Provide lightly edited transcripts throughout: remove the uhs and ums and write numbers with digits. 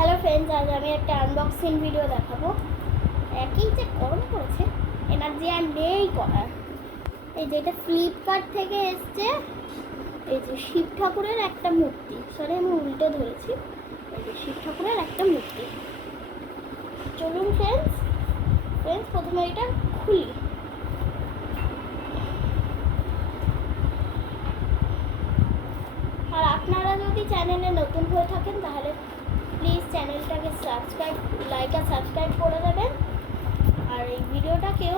Hello friends, আজ আমি একটা আনবক্সিং ভিডিও দেখাবো। একই যে গরম পড়েছে, এনার্জি আর নেই করার। এই যে এটা ফ্লিপকার্ট থেকে এসছে, এই যে শিব ঠাকুরের একটা মূর্তি। সরি, আমি উল্টো ধরেছি। এই যে শিব ঠাকুরের একটা মূর্তি। চলুন ফ্রেন্ডস প্রথমে এটা খুলি। আর আপনারা যদি চ্যানেলে নতুন হয়ে থাকেন তাহলে প্লিজ চ্যানেলটাকে লাইক আর সাবস্ক্রাইব করে দেবেন। আর এই ভিডিওটাকেও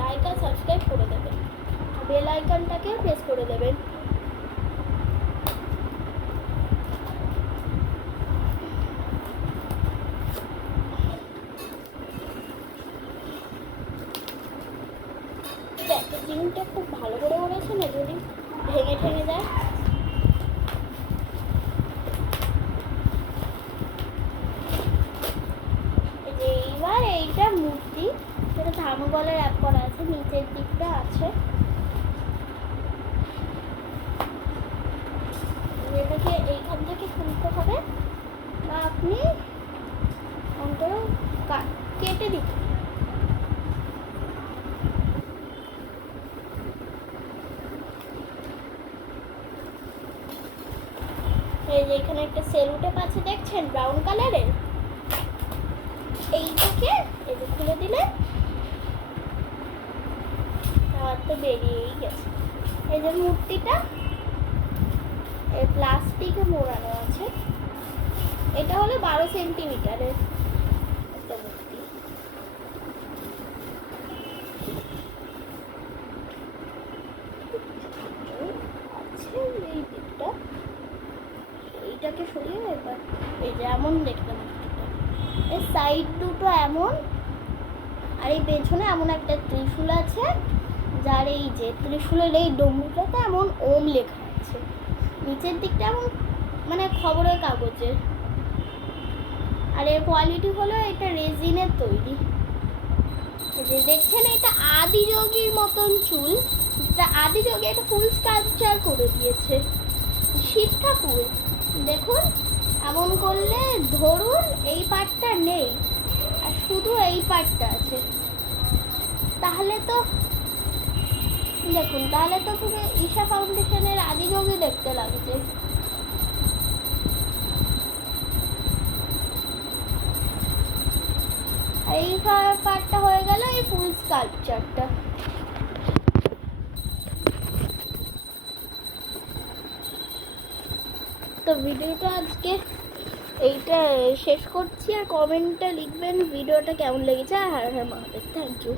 লাইক আর সাবস্ক্রাইব করে দেবেন। বেল আইকনটাকেও প্রেস করে দেবেন। প্যাকেজিংটা খুব ভালো করে করেছে না, যদি ভেঙে ঠেঙে যায়। এইবার এইটা মূর্তি, সেটা থার্মোকলের অ্যাপ করা আছে, নিচের দিকটা আছে। এটাকে এইখান থেকে খুলতে হবে, বা আপনি অন্তত কেটে দিতে। এই যে এখানে একটা সেলুটেপ আছে, দেখছেন, ব্রাউন কালারের। এইটাকে এই যে খুলে দিলে আর তো বেরিয়েই গেছে। এই যে মূর্তিটা এই প্লাস্টিকে মোড়ানো আছে। এটা হলো 12 সেন্টিমিটারের একটা মূর্তি। আছে এই দিকটা, এইটাকে সরিয়ে এবার এই যে এমন দেখতে মূর্তিটা। এই সাইড দুটো এমন, আর এই পেছনে এমন একটা ত্রিশূল আছে, যার এই যে ত্রিশূলের এই ডমরুটাতে এমন ওম লেখা আছে। নিচের দিকটা এমন মানে খবরের কাগজের। আর এর কোয়ালিটি হলো এটা রেজিনের তৈরি। যে দেখছেন, এটা আদিযোগীর মতন চুল, যেটা আদিযোগী এটা ফুল স্কাল্পচার করে দিয়েছে শিব ঠাকুর। দেখুন, এমন করলে ধরুন এই পার্টটা নেই আর শুধু এই পার্টটা আছে, তাহলে তো দেখুন, তাহলে তো পুরো ঈশা ফাউন্ডেশনের আদিযোগী দেখতে লাগছে। এই পার্টটা হয়ে গেল এই ফুল স্কাল্পচারটা। তো ভিডিওটা আজকে এইটা শেষ করছি, আর কমেন্টটা লিখবেন ভিডিওটা কেমন লেগেছে। আর হ্যাঁ, মহাদেব, থ্যাংক ইউ।